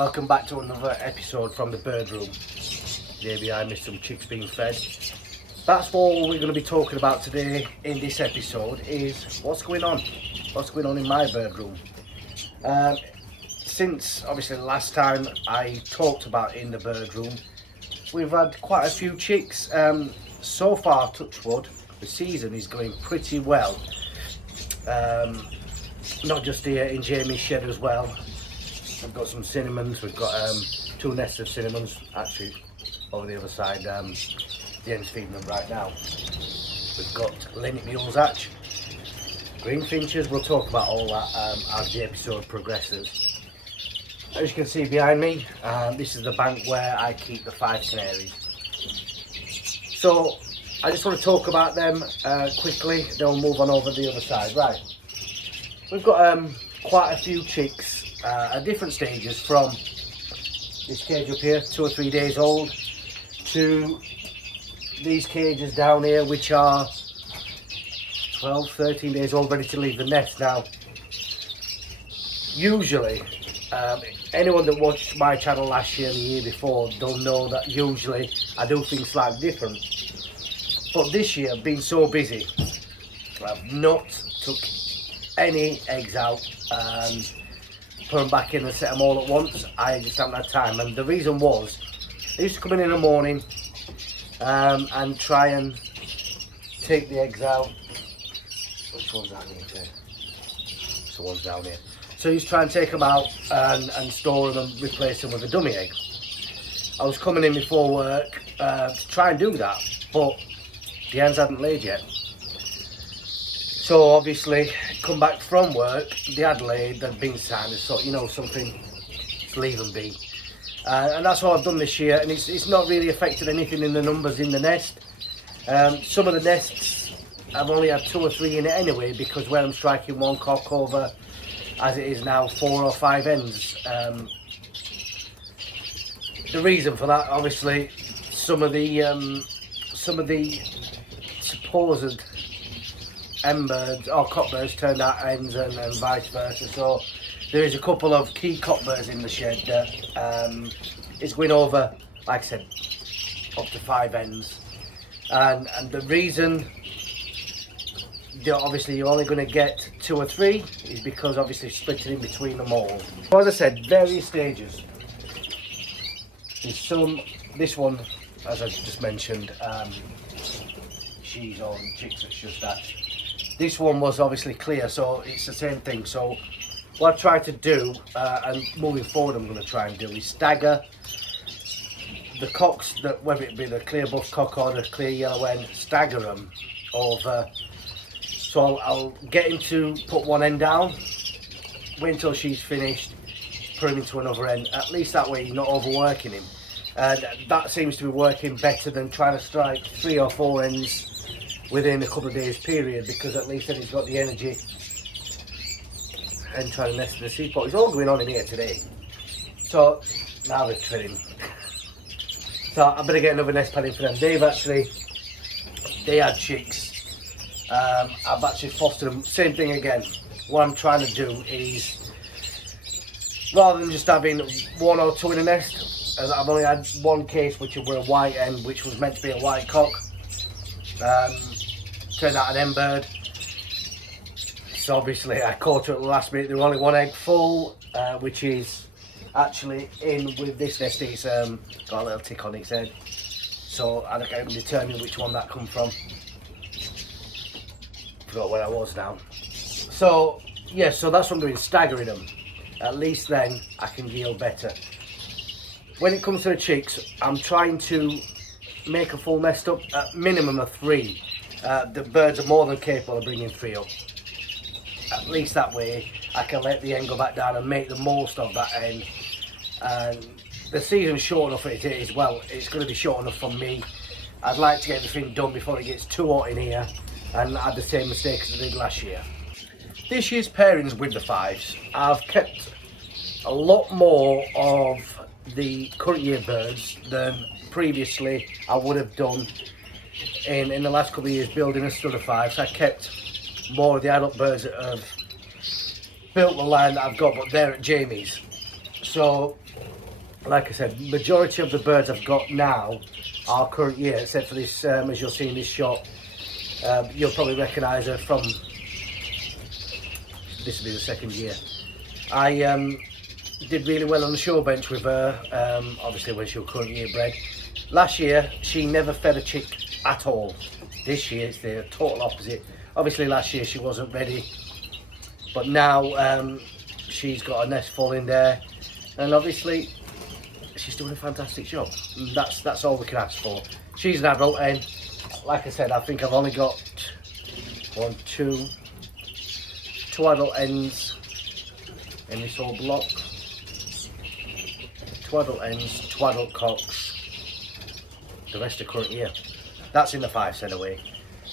Welcome back to another episode from the bird room. There behind me some chicks being fed. That's what we're going to be talking about today in this episode is what's going on in my bird room. Since obviously the last time I talked about in the bird room, we've had quite a few chicks. So far, touch wood, the season is going pretty well. Not just here in Jamie's shed as well. We've got some cinnamons, we've got 2 nests of cinnamons actually over the other side. The end's feeding them right now. We've got linnet mules hatch, greenfinches. We'll talk about all that as the episode progresses. As you can see behind me, this is the bank where I keep the 5 canaries. So I just want to talk about them quickly, then we'll move on over the other side. Right, we've got quite a few chicks at different stages, from this cage up here, 2 or 3 days old, to these cages down here which are 12, 13 days old, ready to leave the nest. Now, usually, anyone that watched my channel last year and the year before, they'll know that usually I do things slightly different. But this year, I've been so busy, I've not took any eggs out and put them back in and set them all at once. I just haven't had time, and the reason was I used to come in the morning and try and take the eggs out. Which one's down here? So one's down here. So I used to try and take them out and store them and replace them with a dummy egg. I was coming in before work to try and do that, but the hens hadn't laid yet. So obviously, come back from work, they had laid, they'd been signed, so you know something, just leave them be. And that's what I've done this year, and it's not really affected anything in the numbers in the nest. Some of the nests, I've only had 2 or 3 in it anyway, because where I'm striking one cock over, as it is now, 4 or 5 hens. The reason for that, obviously, some of the supposed hen birds or cock birds turned out hens and vice versa. So there is a couple of key cock birds in the shed that is going over, like I said, up to 5 hens. And the reason obviously you're only going to get 2 or 3 is because obviously splitting in between them all. So as I said, various stages. There's some, this one, as I just mentioned, she's on chicks that's just hatched. This one was obviously clear, so it's the same thing. So what I've tried to do, and moving forward I'm going to try and do, is stagger the cocks, that whether it be the clear buff cock or the clear yellow hen, stagger them over. So I'll get him to put one hen down, wait until she's finished, put him into another hen. At least that way you're not overworking him. And that seems to be working better than trying to strike 3 or 4 hens within a couple of days period, because at least then he's got the energy and trying to nest in the seed pot. It's all going on in here today. So now they're trimming. So I better get another nest pad in for them. They had chicks. I've actually fostered them. Same thing again. What I'm trying to do is, rather than just having 1 or 2 in a nest, as I've only had 1 case which were a white hen, which was meant to be a white cock. Turned out an hen bird. So obviously I caught her at the last minute. There was only 1 egg full, which is actually in with this nest. It's got a little tick on its head. So I can determine which one that come from. Forgot where I was now. So yeah, so that's what I'm doing, staggering them. At least then I can yield better. When it comes to the chicks, I'm trying to make a full nest up at minimum of 3. The birds are more than capable of bringing 3 up. At least that way I can let the hen go back down and make the most of that hen. And the season's short enough as it is. Well, it's going to be short enough for me. I'd like to get everything done before it gets too hot in here and have the same mistake as I did last year. This year's pairings with the 5s, I've kept a lot more of the current year birds than previously I would have done in the last couple of years building a stud of 5s. I kept more of the adult birds that have built the line that I've got, but they're at Jamie's. So like I said, majority of the birds I've got now are current year, except for this, as you'll see in this shot. You'll probably recognise her from, this will be the second year. I did really well on the show bench with her, obviously when she was current year bred. Last year, she never fed a chick at all. This year, it's the total opposite. Obviously last year she wasn't ready, but now she's got a nest full in there, and obviously she's doing a fantastic job. And that's all we can ask for. She's an adult hen. Like I said, I think I've only got two adult hens in this whole block. 2 adult hens, 2 adult cocks. The rest are current year. That's in the 5 set away.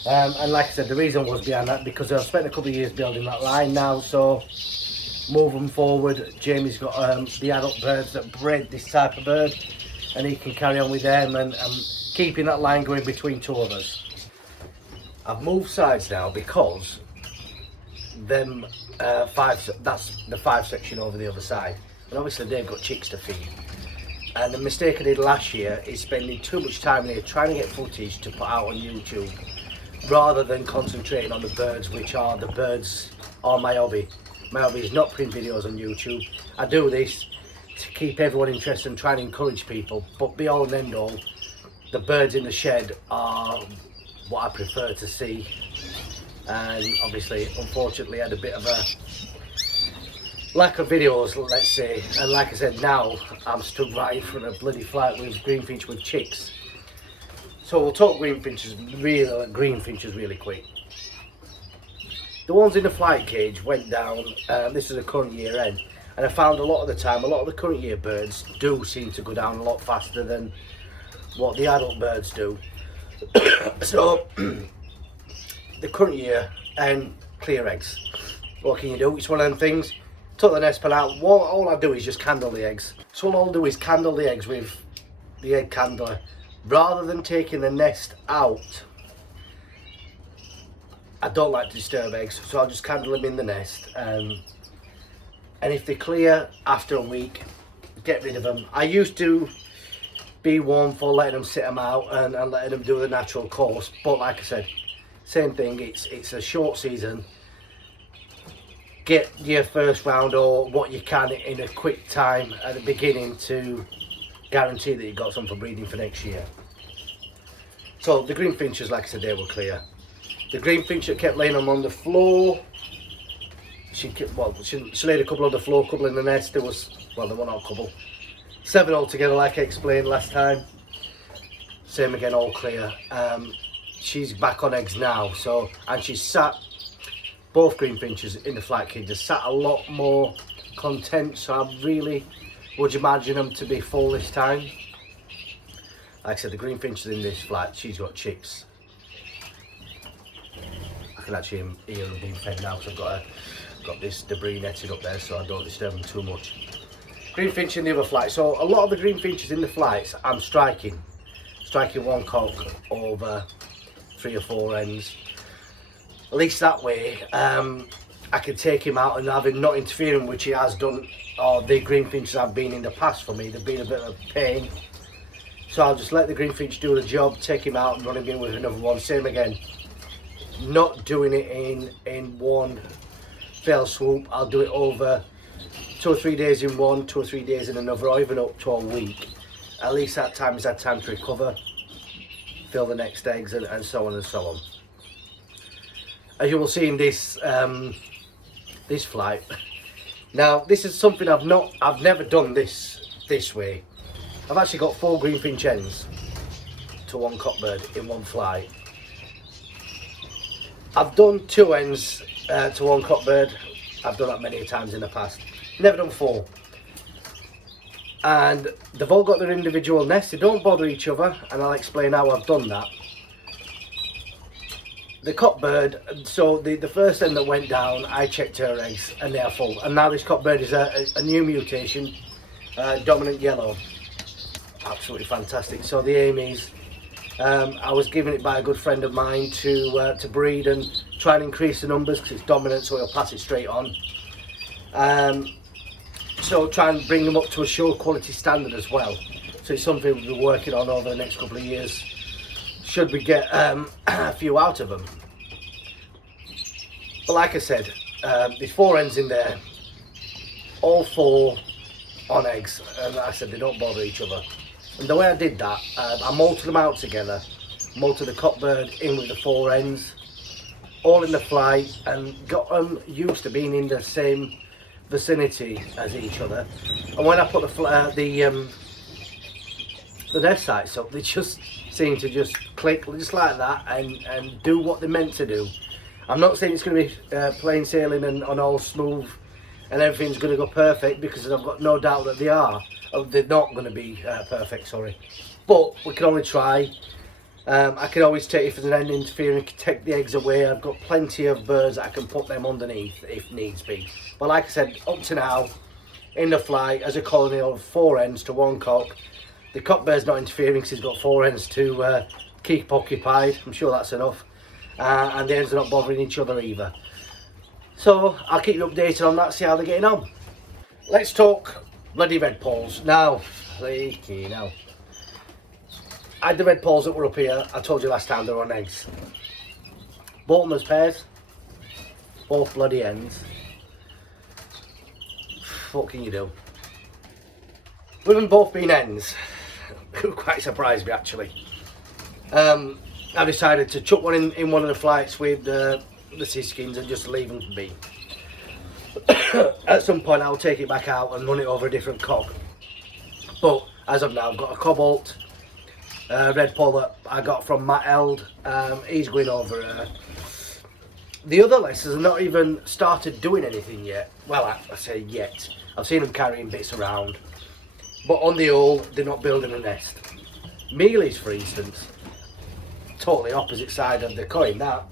And like I said, the reason was behind that because I've spent a couple of years building that line now, so moving forward, Jamie's got the adult birds that bred this type of bird, and he can carry on with them and keeping that line going between 2 of us. I've moved sides now because them that's the 5 section over the other side, and obviously they've got chicks to feed. And the mistake I did last year is spending too much time in here trying to get footage to put out on YouTube, rather than concentrating on the birds, which are the birds are my hobby. My hobby is not putting videos on YouTube. I do this to keep everyone interested and try and encourage people, but be all and end all, the birds in the shed are what I prefer to see. And obviously, unfortunately, I had a bit of a lack of videos, let's say, and like I said, now I'm stood right in front of bloody flight with Greenfinch with chicks. So we'll talk Greenfinches really quick. The ones in the flight cage went down, this is a current year hen, and I found a lot of the time, a lot of the current year birds do seem to go down a lot faster than what the adult birds do. So, the current year hen clear eggs. What can you do? It's one of them things. Took the nest pan out. All I do is just candle the eggs. So all I'll do is candle the eggs with the egg candler, rather than taking the nest out. I don't like to disturb eggs, so I'll just candle them in the nest. And if they clear after a week, get rid of them. I used to be one for letting them sit them out and letting them do the natural course, but like I said, same thing. It's a short season. Get your first round or what you can in a quick time at the beginning to guarantee that you've got some for breeding for next year. So the Greenfinches, like I said, they were clear. The Greenfinch that kept laying them on the floor, she laid a couple on the floor, a couple in the nest. There were not a couple, 7 altogether, like I explained last time. Same again, all clear. She's back on eggs now, so, and she's sat, both Greenfinches in the flight cage just sat a lot more content, so I really would imagine them to be full this time. Like I said, the Greenfinch is in this flat, she's got chicks. I can actually hear them being fed now because I've got this debris netted up there so I don't disturb them too much. Greenfinch in the other flight. So a lot of the Greenfinches in the flights I'm striking one cock over 3 or 4 hens. At least that way I can take him out and have him not interfering, which he has done, or the Greenfinches have been in the past for me. They've been a bit of a pain. So I'll just let the Greenfinch do the job, take him out and run him in with another one. Same again. Not doing it in one fell swoop. I'll do it over 2 or 3 days in one, 2 or 3 days in another, or even up to a week. At least that time he's had time to recover, fill the next eggs, and so on and so on. As you will see in this this flight. Now this is something I've never done this way. I've actually got 4 Greenfinch hens to 1 cockbird in one flight. I've done 2 hens to 1 cockbird. I've done that many times in the past. Never done 4. And they've all got their individual nests. They don't bother each other, and I'll explain how I've done that. The cockbird, so the first hen that went down, I checked her eggs and they are full. And now this cockbird is a new mutation, dominant yellow. Absolutely fantastic. So the aim is, I was given it by a good friend of mine to breed and try and increase the numbers because it's dominant, so he'll pass it straight on. So try and bring them up to a show quality standard as well. So it's something we'll be working on over the next couple of years, should we get a few out of them. But like I said, there's 4 hens in there, all 4 on eggs, and like I said, they don't bother each other. And the way I did that, I molted them out together, molted the cockbird in with the 4 hens, all in the fly, and got them used to being in the same vicinity as each other. And when I put the nest sites up, they just seem to just click just like that and do what they're meant to do. I'm not saying it's going to be plain sailing and all smooth and everything's going to go perfect, because I've got no doubt that they are. They're not going to be perfect, sorry. But we can only try. I can always take, if there's an hen interfering, take the eggs away. I've got plenty of birds that I can put them underneath if needs be. But like I said, up to now, in the fly, as a colony of 4 hens to 1 cock. The cockbird's not interfering because he's got 4 hens to keep occupied. I'm sure that's enough. And the hens are not bothering each other either. So I'll keep you updated on that, see how they're getting on. Let's talk bloody Redpolls. Now, leaky now. I had the Redpolls that were up here. I told you last time they were on eggs. Bought them as pairs. Both bloody hens. What can you do? With them both being hens, it quite surprised me actually. I decided to chuck one in one of the flights with the siskins and just leave them be. At some point I'll take it back out and run it over a different cock. But as of now, I've got a cobalt Redpoll that I got from Matt Eld. He's going over. The other lessons have not even started doing anything yet. Well, I say yet. I've seen them carrying bits around. But on the whole, they're not building a nest. Mules, for instance, totally opposite side of the coin. That,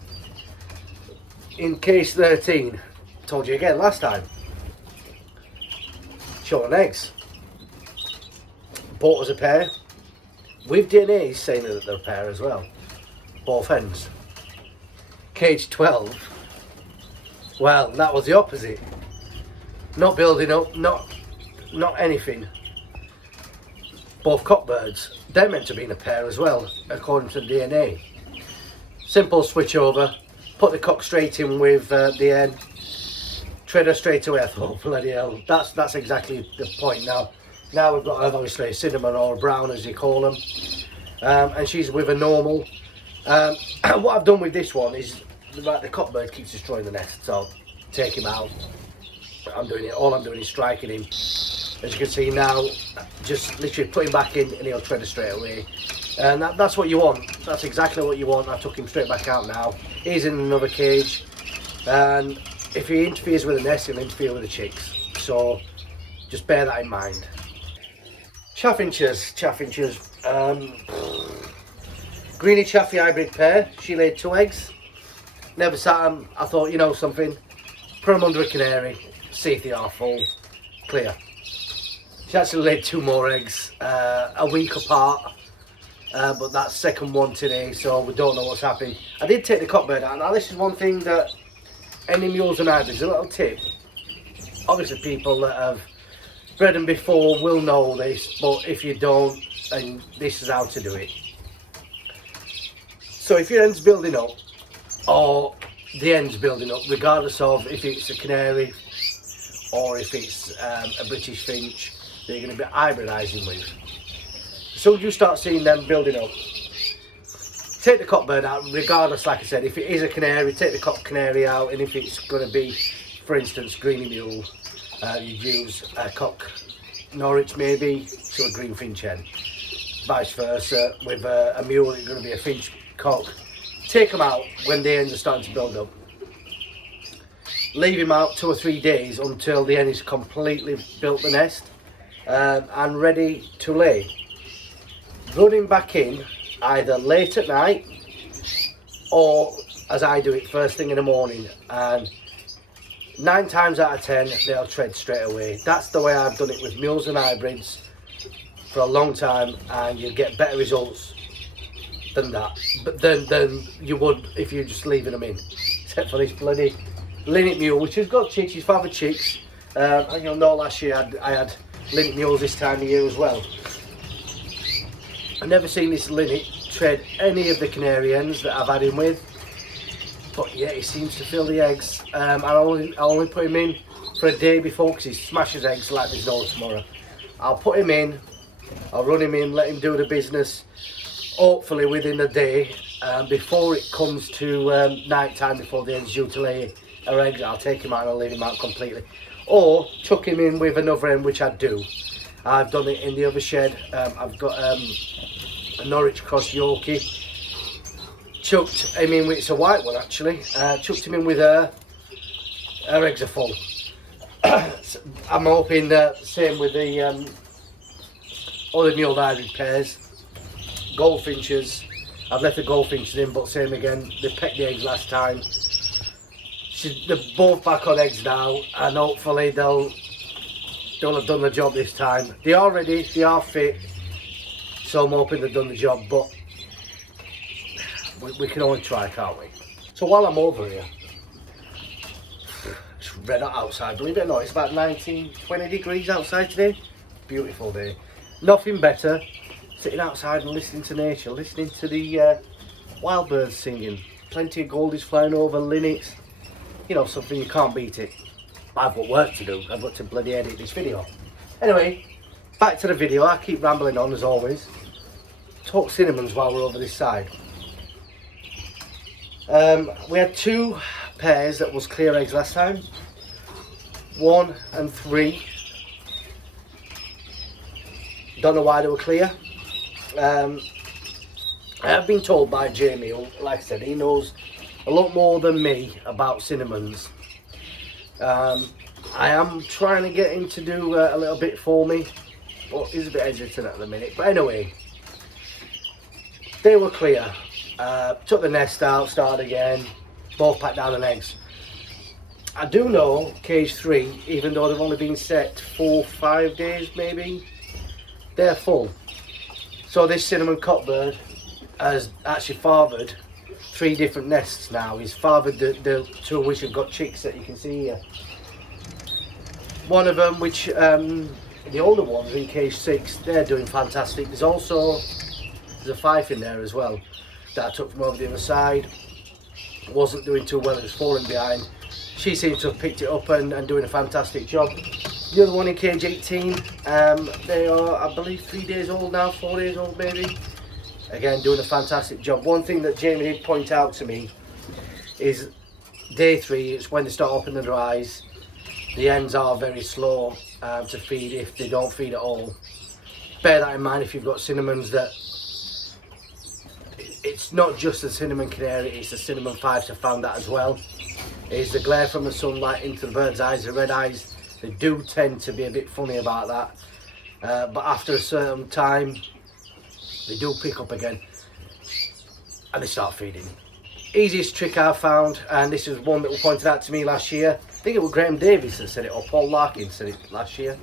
in case 13, told you again last time, showing eggs. Bought as a pair. With DNA saying that they're a pair as well. Both hens. Cage 12. Well, that was the opposite. Not building up, not anything. Both cockbirds. They're meant to be in a pair as well, according to the DNA. Simple switch over. Put the cock straight in with the hen. Trade her straight away. I thought, bloody hell, that's exactly the point now. Now we've got obviously a cinnamon or a brown, as you call them, and she's with a normal. What I've done with this one is, like, the cockbird keeps destroying the nest, so take him out. All I'm doing is striking him. As you can see now, just literally put him back in and he'll tread her straight away. And that's what you want. That's exactly what you want. I took him straight back out now. He's in another cage, and if he interferes with the nest, he'll interfere with the chicks. So just bear that in mind. Chaffinches. Greeny Chaffy hybrid pair. She laid 2 eggs. Never sat them. I thought, you know something, put them under a canary, see if they are full. Clear. She actually laid 2 more eggs, a week apart. But that's second one today, so we don't know what's happening. I did take the cockbird out. Now this is one thing that any mules and hybrids, a little tip. Obviously people that have bred them before will know this, but if you don't, then this is how to do it. So if your hen's building up, or the hen's building up, regardless of if it's a canary or if it's a British finch that you're going to be hybridising with, so you start seeing them building up, take the cockbird out, regardless, like I said, if it is a canary, take the cock canary out, and if it's going to be, for instance, greeny mule, you'd use a cock Norwich maybe to a Greenfinch hen. Vice versa, with a mule, it's going to be a finch cock. Take them out when the hens are starting to build up. Leave him out 2 or 3 days until the hen is completely built the nest and ready to lay. Run him back in either late at night or, as I do it, first thing in the morning, and 9 times out of 10 they'll tread straight away. That's the way I've done it with mules and hybrids for a long time, and you get better results than that. But than you would if you're just leaving them in. Except for this bloody linnet mule, which has got chicks, he's fathered chicks, And you'll know last year I had linnet mules this time of year as well. I've never seen this linnet tread any of the canary hens that I've had him with, but yeah, he seems to fill the eggs. I only put him in for a day before because he smashes eggs like there's no tomorrow. I'll put him in, I'll run him in, let him do the business, hopefully within a day, before it comes to night time, before the hens due to lay her eggs. I'll take him out and I'll leave him out completely, or chuck him in with another hen, which I do. I've done it in the other shed. I've got a Norwich Cross Yorkie, chucked him in with, it's a white one actually, chucked him in with her eggs are full. I'm hoping same with the other mule hybrid pairs. Goldfinches, I've left the goldfinches in, but same again, they pecked the eggs last time. They're both back on eggs now, and hopefully they'll have done the job this time. They are ready, they are fit, so I'm hoping they've done the job, but we can only try, can't we? So while I'm over here, it's red hot outside, believe it or not, it's about 19, 20 degrees outside today. Beautiful day. Nothing better, sitting outside and listening to nature, listening to the wild birds singing. Plenty of goldies flying over, linnets. You know, something you can't beat it. I've got work to do. I've got to bloody edit this video. Anyway, back to the video. I keep rambling on as always. Talk cinnamons while we're over this side. We had 2 pairs that was clear eggs last time. 1 and 3. Don't know why they were clear. I have been told by Jamie, like I said, he knows a lot more than me about cinnamons. I am trying to get him to do a little bit for me, but he's a bit hesitant at the minute. But anyway, they were clear. Took the nest out, started again, both packed down on eggs. I do know cage 3, even though they've only been set 4-5 days maybe, they're full. So this cinnamon cockbird has actually fathered 3 different nests now. He's fathered the 2 which have got chicks that you can see here. One of them, which the older ones in cage 6, they're doing fantastic. There's a 5 in there as well that I took from over the other side. Wasn't doing too well, it was falling behind. She seems to have picked it up and doing a fantastic job. The other one in cage 18, they are, I believe, 3 days old now, 4 days old maybe. Again, doing a fantastic job. One thing that Jamie did point out to me is day 3, it's when they start opening their eyes. The hens are very slow to feed if they don't feed at all. Bear that in mind if you've got cinnamons, that it's not just the cinnamon canary, it's the cinnamon 5s have found that as well. It's the glare from the sunlight into the bird's eyes, the red eyes. They do tend to be a bit funny about that. But after a certain time, they do pick up again and they start feeding. Easiest trick I've found, and this is one that was pointed out to me last year. I think it was Graham Davis that said it, or Paul Larkin said it last year.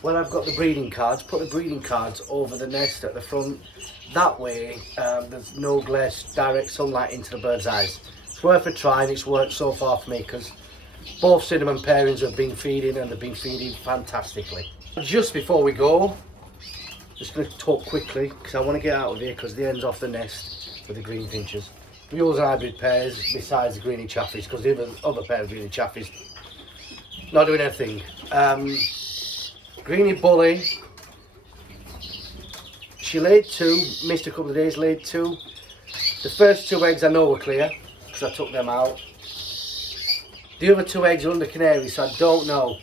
When I've got the breeding cards, put the breeding cards over the nest at the front. That way there's no glare, direct sunlight into the bird's eyes. It's worth a try, and it's worked so far for me because both cinnamon pairings have been feeding, and they've been feeding fantastically. Just before we go, just going to talk quickly because I want to get out of here because the end's off the nest with the greenfinches. Mules and hybrid pairs besides the greeny chaffies, because the other pair of greeny chaffies not doing anything. Greeny bully, she laid 2, missed a couple of days, laid 2. The first 2 eggs I know were clear because I took them out. The other 2 eggs are under canary, so I don't know.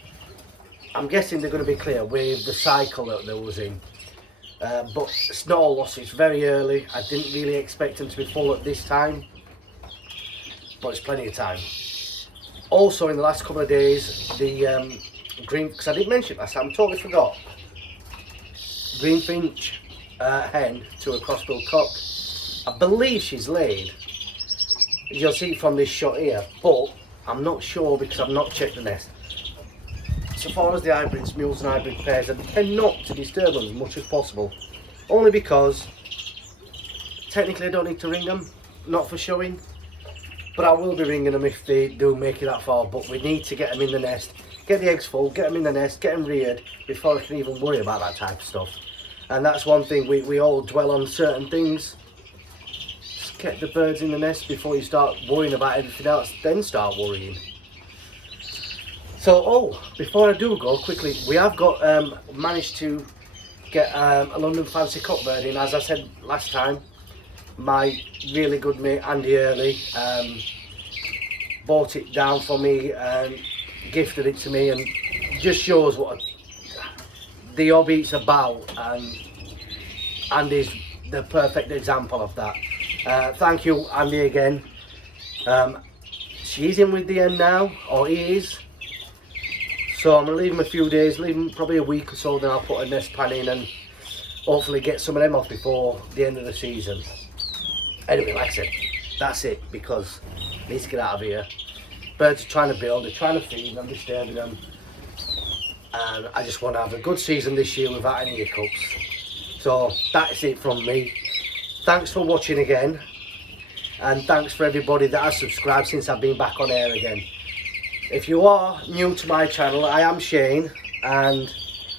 I'm guessing they're going to be clear with the cycle that there was in. But it's not all lost, it's very early. I didn't really expect them to be full at this time, but it's plenty of time. Also in the last couple of days, the because I didn't mention it last time, I totally forgot. Greenfinch hen to a crossbill cock. I believe she's laid. You'll see from this shot here, but I'm not sure because I've not checked the nest. So far as the hybrids, mules and hybrid pairs, I tend not to disturb them as much as possible. Only because technically I don't need to ring them, not for showing. But I will be ringing them if they do make it that far. But we need to get them in the nest, get the eggs full, get them in the nest, get them reared before I can even worry about that type of stuff. And that's one thing we all dwell on certain things. Just get the birds in the nest before you start worrying about everything else, then start worrying. So, before I do go, quickly, we have got managed to get a London fancy cockbird in. As I said last time, my really good mate Andy Early bought it down for me and gifted it to me, and just shows what the hobby's about, and Andy's the perfect example of that. Thank you, Andy, again. She's in with the end now, or he is. So I'm going to leave him a few days, leave him probably a week or so, then I'll put a nest pan in and hopefully get some of them off before the end of the season. Anyway, like I said, that's it, because I need to get out of here. Birds are trying to build, they're trying to feed, I'm disturbing them. And I just want to have a good season this year without any hiccups. So that's it from me. Thanks for watching again. And thanks for everybody that has subscribed since I've been back on air again. If you are new to my channel, I am Shane, and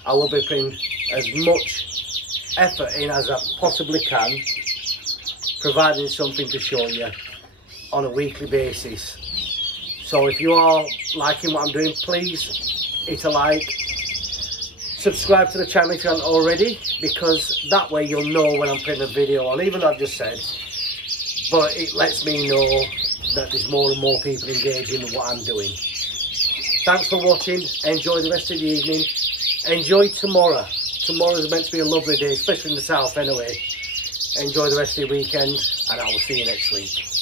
I will be putting as much effort in as I possibly can, providing something to show you on a weekly basis. So if you are liking what I'm doing, please hit a like, subscribe to the channel if you haven't already, because that way you'll know when I'm putting a video on, even though I've just said, but it lets me know that there's more and more people engaging with what I'm doing. Thanks for watching. Enjoy the rest of the evening. Enjoy tomorrow. Tomorrow's meant to be a lovely day, especially in the south anyway. Enjoy the rest of your weekend, and I will see you next week.